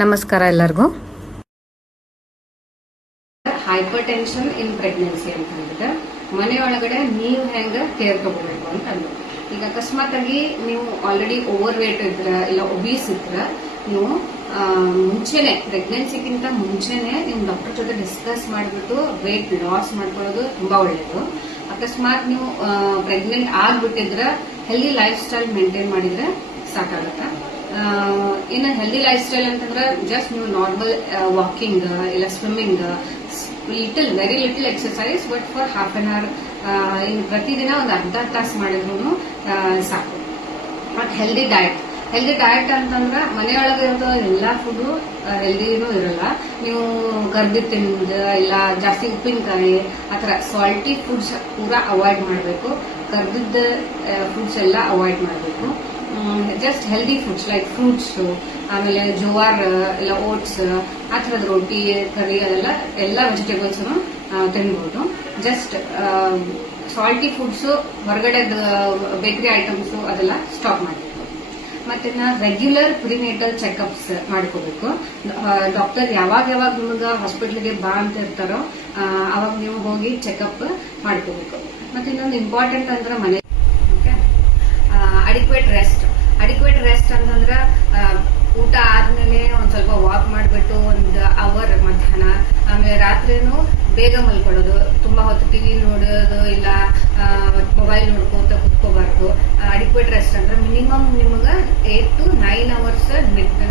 ನಮಸ್ಕಾರ ಎಲ್ಲರಿಗೂ. Hyper tension ಇನ್ pregnancy ಅಂತ ಹೇಳಿದ್ರೆ, ಮನೆಯೊಳಗಡೆ ನೀವು ಹೆಂಗ ಕೇರ್ ತಗೋಬೇಕು ಅಂತ ಅಂದ್ರೆ. ಈಗ ಅಕಸ್ಮಾತ್ ಆಗಿ ನೀವು ಆಲ್ರೆಡಿ ಓವರ್ ವೇಟ್ ಇದ್ರ, ಇಲ್ಲ ಒಬೀಸ್ ಇದ್ರ, ನೀವು ಮುಂಚೆನೆ ಪ್ರೆಗ್ನೆನ್ಸಿಗಿಂತ ಮುಂಚೆನೆ ನೀವು ಡಾಕ್ಟರ್ ಜೊತೆ ಡಿಸ್ಕಸ್ ಮಾಡಿಬಿಟ್ಟು ವೇಟ್ ಲಾಸ್ ಮಾಡ್ಕೊಳ್ಳೋದು ತುಂಬಾ ಒಳ್ಳೇದು. ಅಕಸ್ಮಾತ್ ನೀವು ಪ್ರೆಗ್ನೆಂಟ್ ಆಗ್ಬಿಟ್ಟಿದ್ರ ಹೆಲ್ದಿ ಲೈಫ್ ಸ್ಟೈಲ್ ಮೇಂಟೈನ್ ಮಾಡಿದ್ರೆ ಸಾಕಾಗತ್ತೆ? ಇನ್ನು ಹೆಲ್ದಿ ಲೈಫ್ ಸ್ಟೈಲ್ ಅಂತಂದ್ರೆ ಜಸ್ಟ್ ನೀವು ನಾರ್ಮಲ್ ವಾಕಿಂಗ್ ಇಲ್ಲ swimming little very little exercise but for half an hour ಇನ್ನು ಪ್ರತಿದಿನ ಒಂದು ಅರ್ಧ ತಾಸು ಮಾಡಿದ್ರು ಸಾಕು. ಮತ್ತು ಹೆಲ್ದಿ ಡಯಟ್ ಹೆಲ್ದಿ ಡಯಟ್ ಅಂತಂದ್ರೆ ಮನೆಯೊಳಗೆ ಇರೋ ಎಲ್ಲಾ ಫುಡ್ ಹೆಲ್ದಿನೂ ಇರಲ್ಲ. ನೀವು ಗರ್ಬಿ ತಿಂದ, ಇಲ್ಲ ಜಾಸ್ತಿ ಉಪ್ಪಿನಕಾಯಿ, ಆ ಥರ ಸಾಲ್ಟಿ ಫುಡ್ಸ್ ಪೂರಾ ಅವಾಯ್ಡ್ ಮಾಡಬೇಕು. ಕರ್ದಿದ್ದ ಫುಡ್ಸ್ ಎಲ್ಲ ಅವಾಯ್ಡ್ ಮಾಡಬೇಕು. Just healthy foods like fruits ಆಮೇಲೆ ಜೋವಾರ್ ಇಲ್ಲ ಓಟ್ಸ್, ಆ ಥರದ ರೊಟ್ಟಿ, ಕರಿ, ಅದೆಲ್ಲ, ಎಲ್ಲ ವೆಜಿಟೇಬಲ್ಸ್ ತಿನ್ಬೋದು. ಜಸ್ಟ್ ಸಾಲ್ಟಿ ಫುಡ್ಸ್ ಹೊರಗಡೆ ಬೇಕರಿ ಐಟಮ್ಸ್ ಅದೆಲ್ಲ ಸ್ಟಾಪ್ ಮಾಡಬೇಕು. ಮತ್ತೆ ರೆಗ್ಯುಲರ್ ಪ್ರಿನೇಟಲ್ ಚೆಕಪ್ಸ್ ಮಾಡ್ಕೋಬೇಕು. ಡಾಕ್ಟರ್ ಯಾವಾಗ ಯಾವಾಗ ನಿಮ್ಗೆ ಹಾಸ್ಪಿಟ್ಲಿಗೆ ಬಾ ಅಂತ ಇರ್ತಾರೋ ಅವಾಗ ನೀವು ಹೋಗಿ ಚೆಕಪ್ ಮಾಡ್ಕೋಬೇಕು. ಮತ್ತೆ ಇನ್ನೊಂದು ಇಂಪಾರ್ಟೆಂಟ್ ಅಂದ್ರೆ ಮನೆ ಅಡಿಕ್ವೇಟ್ ರೆಸ್ಟ್ ಅಡಿಕ್ವೇಟ್ ರೆಸ್ಟ್ ಅಂತಂದ್ರೆ ಆ, ಊಟ ಆದ್ಮೇಲೆ ಒಂದ್ ಸ್ವಲ್ಪ ವಾಕ್ ಮಾಡ್ಬಿಟ್ಟು ಒಂದು ಅವರ್ ಮಧ್ಯಾಹ್ನ. ಆಮೇಲೆ ರಾತ್ರಿನೂ ಬೇಗ ಮಲ್ಕೊಳ್ಳೋದು. ತುಂಬಾ ಹೊತ್ತು ಟಿವಿ ನೋಡೋದು ಇಲ್ಲ ಮೊಬೈಲ್ ನೋಡ್ಕೋತ ಕುತ್ಕೋಬಾರ್ದು. ಅಡಿಕ್ವೇಟ್ ರೆಸ್ಟ್ ಅಂದ್ರೆ ಮಿನಿಮಮ್ ನಿಮಗೆ eight to nine hours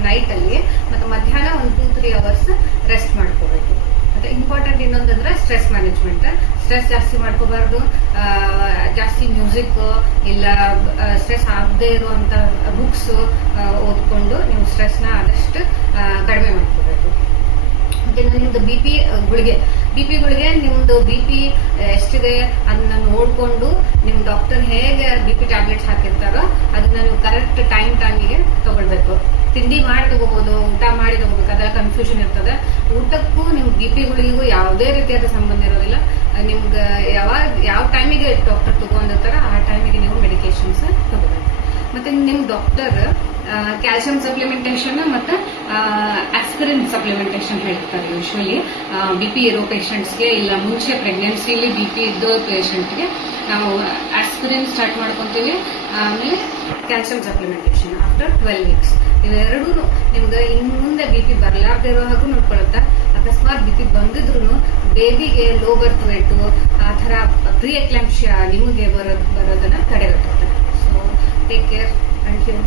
night ಅಲ್ಲಿ ಮತ್ತೆ ಮಧ್ಯಾಹ್ನ ಒಂದು ಟೂ ತ್ರೀ ಅವರ್ಸ್ ರೆಸ್ಟ್ ಮಾಡ್ಕೋಬೇಕು. ಮತ್ತೆ ಇಂಪಾರ್ಟೆಂಟ್ ಇನ್ನೊಂದಂದ್ರೆ ಸ್ಟ್ರೆಸ್ ಮ್ಯಾನೇಜ್ಮೆಂಟ್ ಸ್ಟ್ರೆಸ್ ಜಾಸ್ತಿ ಮಾಡ್ಕೋಬಾರ್ದು. ಜಾಸ್ತಿ ಮ್ಯೂಸಿಕ್ ಇಲ್ಲ ಸ್ಟ್ರೆಸ್ ಆಗದೆ ಇರುವಂತ ಬುಕ್ಸ್ ಓದ್ಕೊಂಡು ನೀವು ಸ್ಟ್ರೆಸ್ನ ಆದಷ್ಟು ಕಡಿಮೆ ಮಾಡ್ಕೋಬೇಕು ಮತ್ತೆ ನಿಮ್ದು ಬಿ ಪಿ ಗುಳಿಗೆ ಬಿ ಪಿ ಗುಳಿಗೆ ನಿಮ್ದು ಬಿ ಪಿ ಎಷ್ಟಿದೆ ಅದನ್ನ ನೋಡ್ಕೊಂಡು ನಿಮ್ ಡಾಕ್ಟರ್ ಹೇಗೆ ಬಿ ಪಿ ಟ್ಯಾಬ್ಲೆಟ್ಸ್ ಹಾಕಿರ್ತಾರೋ ಅದನ್ನ ನೀವು ಕರೆಕ್ಟ್ ಟೈಮ್ ಟೈಮಿಗೆ ತಗೊಳ್ಬೇಕು ತಿಂಡಿ ಮಾಡಿ ತಗೋಬಹುದು ಊಟ ಮಾಡಿ ತಗೋಬೇಕು, ಅದೆಲ್ಲ ಕನ್ಫ್ಯೂಷನ್ ಇರ್ತದೆ. ಊಟಕ್ಕೂ ನಿಮ್ ಬಿ ಪಿ ಗುಳಿಗೂ ಯಾವುದೇ ರೀತಿಯಾದ ಸಂಬಂಧ ಇರೋದಿಲ್ಲ. ನಿಮ್ಗೆ ಯಾವಾಗ, ಯಾವ ಟೈಮಿಗೆ ಡಾಕ್ಟರ್ ತಗೊಂಡಿರ್ತಾರ ಆ ಟೈಮಿಗೆ ನೀವು ಮೆಡಿಕೇಶನ್ಸ್ ತಗೋಬೇಕು. ಮತ್ತೆ ನಿಮ್ ಡಾಕ್ಟರ್ ಕ್ಯಾಲ್ಸಿಯಂ ಸಪ್ಲಿಮೆಂಟೇಷನ್ ಮತ್ತೆ ಆಸ್ಪಿರಿನ್ ಸಪ್ಲಿಮೆಂಟೇಷನ್ ಹೇಳ್ತಾರೆ ಯೂಶ್ವಲಿ ಬಿ ಪಿ ಇರೋ ಪೇಷಂಟ್ಸ್ಗೆ ಇಲ್ಲ ಮುಂಚೆ ಪ್ರೆಗ್ನೆನ್ಸಿಲಿ ಬಿ ಪಿ ಇದ್ದೋ ಪೇಷಂಟ್ಗೆ ನಾವು ಆಸ್ಪಿರಿನ್ ಸ್ಟಾರ್ಟ್ ಮಾಡ್ಕೊತೀವಿ. ಆಮೇಲೆ calcium supplementation after twelve weeks ಇವೆರಡೂ ನಿಮ್ಗೆ ಇನ್ನು ಮುಂದೆ ಬಿ ಪಿ ಬರಲಾರ್ದಿರೋ ಹಾಗೂ ನೋಡ್ಕೊಳುತ್ತಾ. ಅಕಸ್ಮಾತ್ ಬಿ ಪಿ ಬಂದಿದ್ರು ಬೇಬಿಗೆ ಲೋ ಬರ್ತ್ ವೇಟು ಆ ಥರ ಪ್ರೀ ಎಕ್ಲಾಂಶಿಯಾ ನಿಮಗೆ ಬರೋದು, ಬರೋದನ್ನು ತಡೆಗಟ್ಟುತ್ತೆ so take care thank you